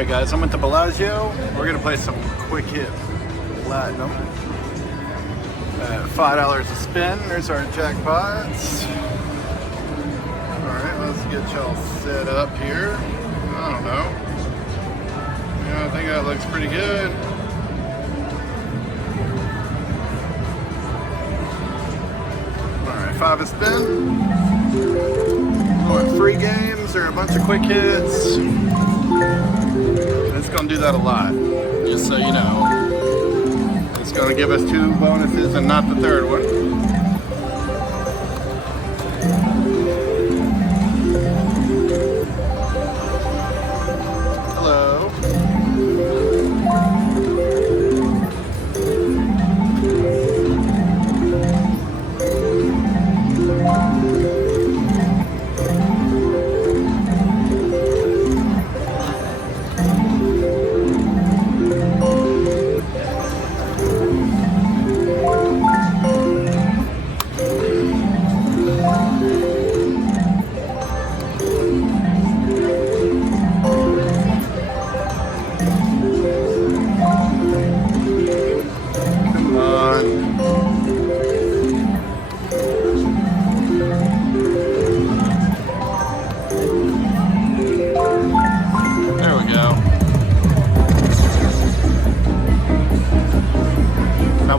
Alright guys, I'm at the Bellagio. We're gonna play some quick hit platinum. $5 a spin. There's our jackpots. Alright, let's get y'all set up here. I don't know. Yeah, I think that looks pretty good. Alright, 5 a spin. What, 3 games or a bunch of quick hits? It's gonna do that a lot, just so you know. It's gonna give us 2 bonuses and not the third one. Hello.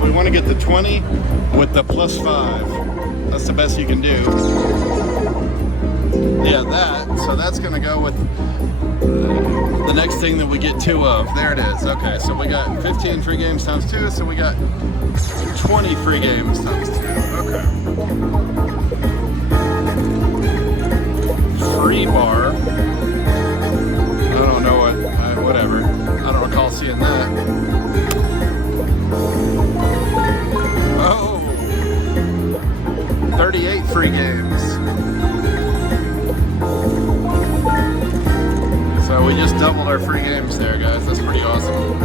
We want to get the 20 with the +5. That's the best you can do. Yeah, that. So that's going to go with the next thing that we get 2 of. There it is. Okay, so we got 15 free games times 2, so we got 20 free games times 2. Okay. Free bar. I don't know what, whatever. I don't recall seeing that. Oh, 38 free games. So we just doubled our free games there, guys. That's pretty awesome.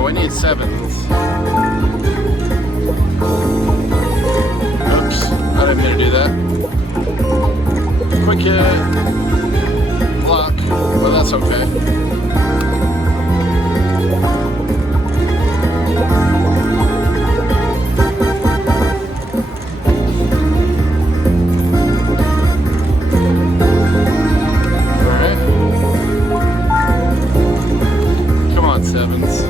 We need 7s. Oops, I didn't mean to do that. Quick hit. Block. Well, that's okay. Alright. Come on, 7s.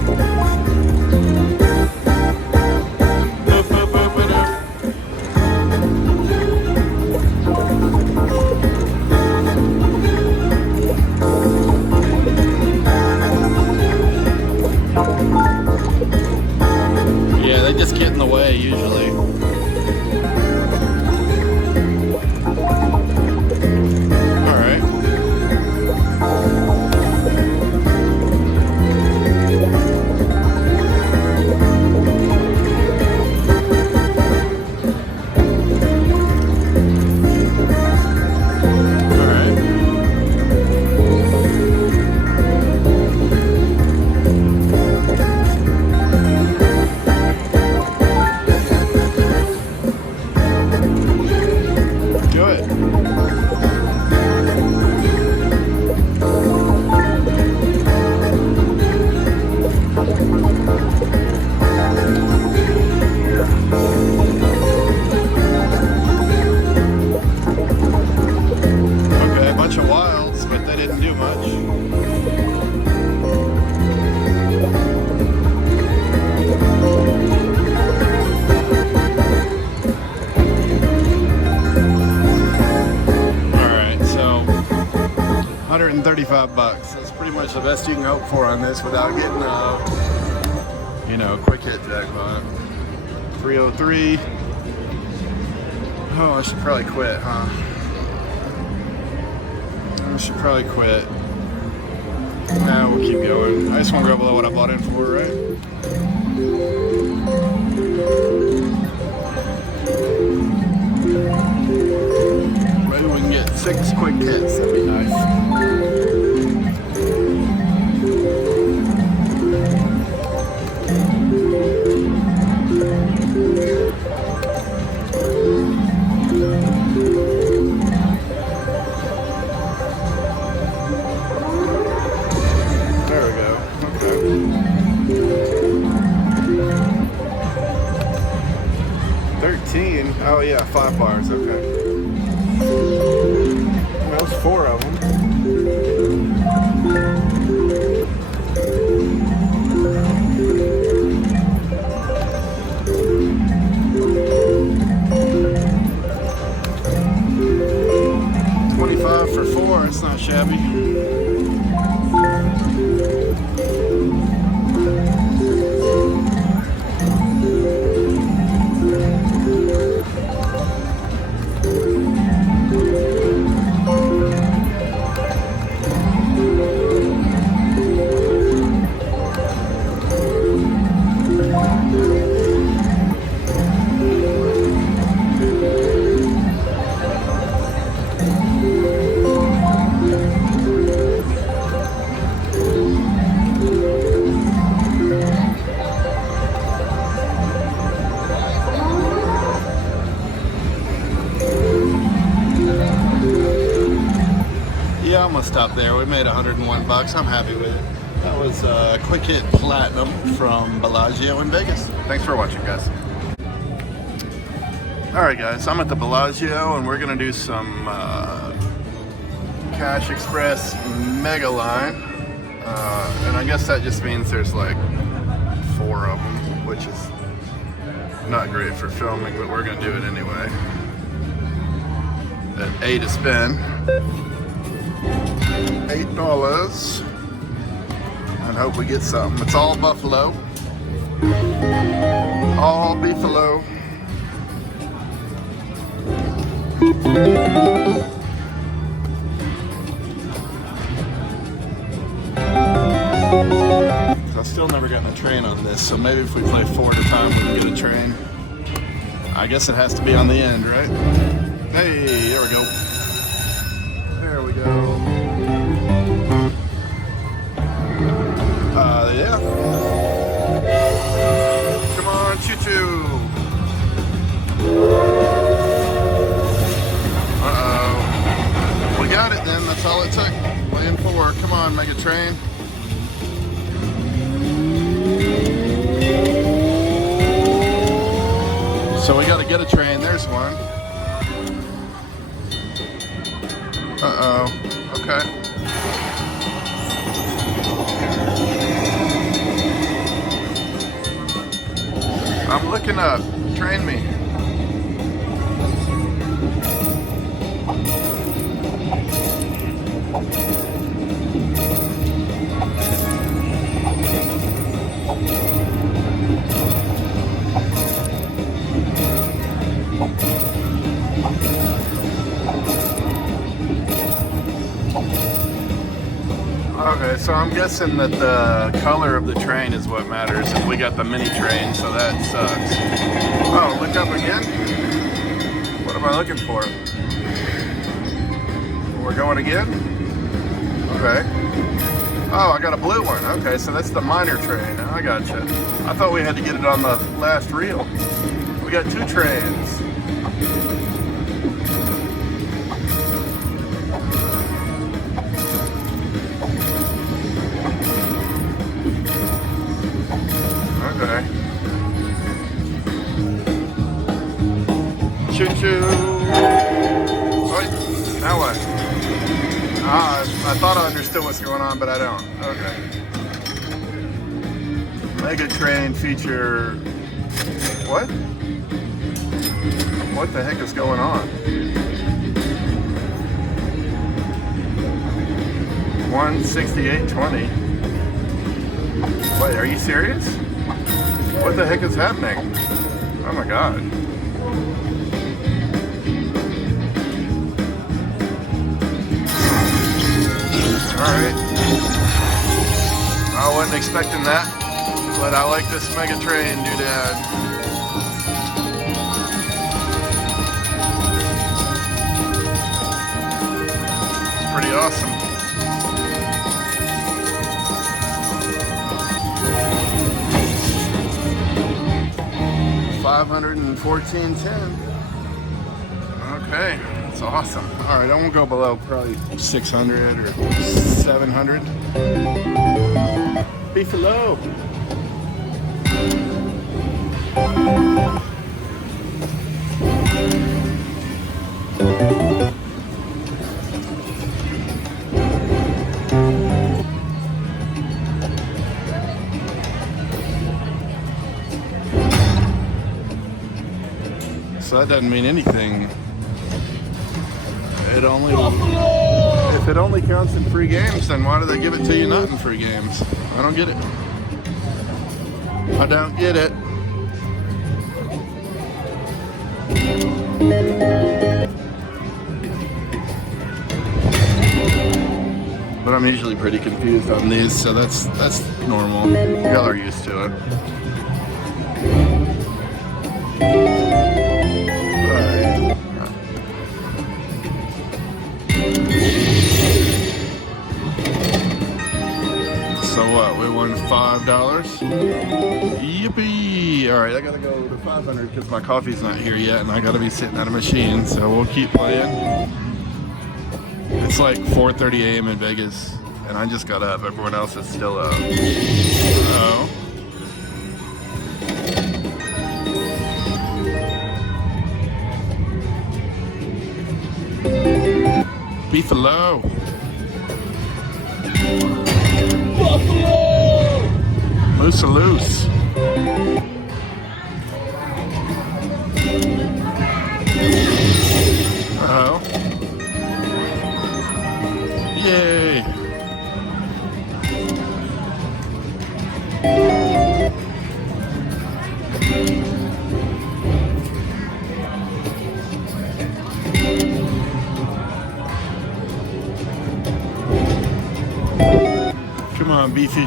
Yeah, they just get in the way usually. Alright. $135. That's pretty much the best you can hope for on this without getting you know, quick hit jackpot. 303. Oh, I should probably quit, huh? I should probably quit. Nah, we'll keep going. I just want to go below what I bought in for, right? Maybe we can get 6 quick hits. That'd be nice. There we go. Okay. 13. Oh yeah, 5 bars. Okay. That was 4 of them. For 4, it's not shabby. Yeah, I'm gonna stop there. We made 101 bucks. I'm happy with it. That was a quick hit platinum from Bellagio in Vegas. Thanks for watching, guys. All right, guys, I'm at the Bellagio and we're gonna do some Cash Express Mega Line. And I guess that just means there's like 4 of them, which is not great for filming, but we're gonna do it anyway. At A to spin. $8 and hope we get something. It's all buffalo, all beefalo. I've still never gotten a train on this, so maybe if we play 4 at a time we can get a train. I guess it has to be on the end, right? Hey, there we go. There we go. Yeah. Come on, choo-choo. Uh-oh. We got it then. That's all it took. Lane 4. Come on, make a train. So we got to get a train. There's one. Uh-oh. Okay. I'm looking up. Train me. Okay, so I'm guessing that the color of the train is what matters, and we got the mini train, so that sucks. Oh, look up again? What am I looking for? We're going again? Okay. Oh, I got a blue one. Okay, so that's the minor train. I gotcha. I thought we had to get it on the last reel. We got 2 trains. Okay. Choo-choo. Wait, now what? I thought I understood what's going on, but I don't. Okay. Mega train feature. What? What the heck is going on? 168.20. Wait, are you serious? What the heck is happening? Oh my god. Alright. expecting that, but I like this mega train doodad. It's pretty awesome. $514.10. Okay, that's awesome. All right, I won't go below probably 600 or 700. Beefalo. So that doesn't mean anything. It only, if it only counts in free games, then why do they give it to you not in free games? I don't get it. I don't get it. But I'm usually pretty confused on these, so that's normal. Y'all are used to it. So what, we won $5? Yippee! Alright, I gotta go to 500 because my coffee's not here yet and I gotta be sitting at a machine, so we'll keep playing. It's like 4:30 a.m. in Vegas and I just got up. Everyone else is still up. Uh-oh. Beefalo. Moose loose. Uh-oh. Yay. Come on, Beefy.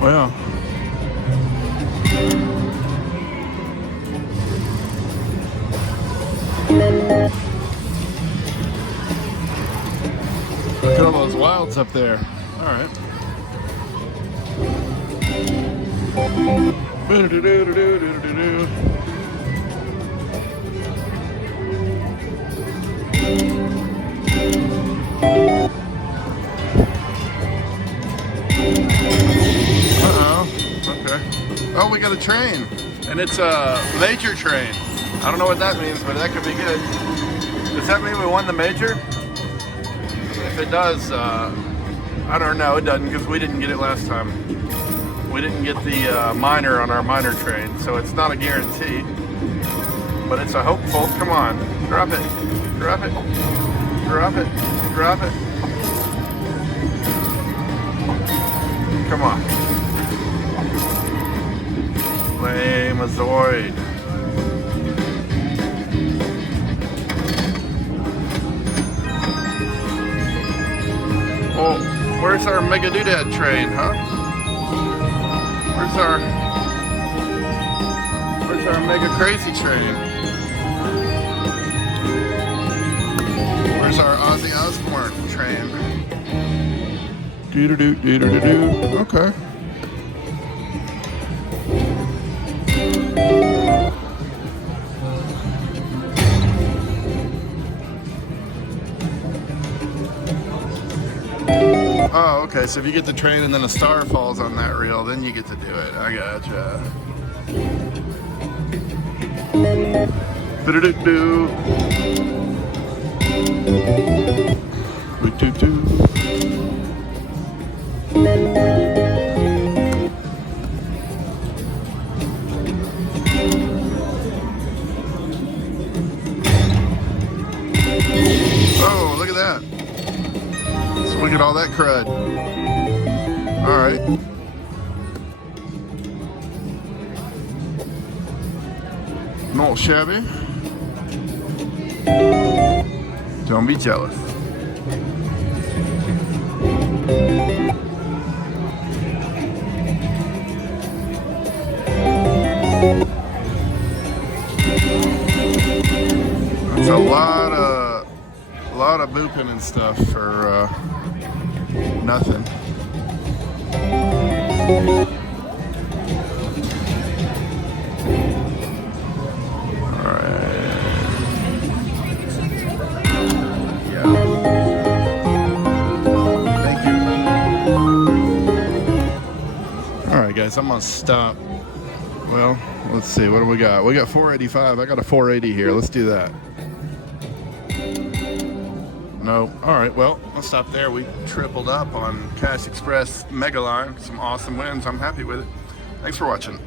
Well, look at all those wilds up there. All right. Uh-oh. Okay. Oh, we got a train. And it's a major train. I don't know what that means, but that could be good. Does that mean we won the major? If it does, I don't know. It doesn't because we didn't get it last time. We didn't get the minor on our minor train, so it's not a guarantee. But it's a hopeful. Come on. Drop it. Drop it. Drop it. Drop it. Come on. Lame-azoid. Well, where's our Mega Doodad train, huh? Where's our Mega Crazy train? Where's our Ozzy Osbourne train? Doo-doo-doo, doo-doo-doo-doo. Okay. Oh, okay, so if you get the train and then a star falls on that reel, then you get to do it. I gotcha. Do-do-do-do. Do-do-do. Oh, look at that. So we can at all that crud. All right. Not shabby. Don't be jealous. That's a lot of booping and stuff for nothing. Alright guys, I'm gonna stop. Well, let's see, what do we got? We got 485. I got a 480 here. Let's do that. No. Alright, well, I'll stop there. We tripled up on Cash Express Mega Line. Some awesome wins. I'm happy with it. Thanks for watching.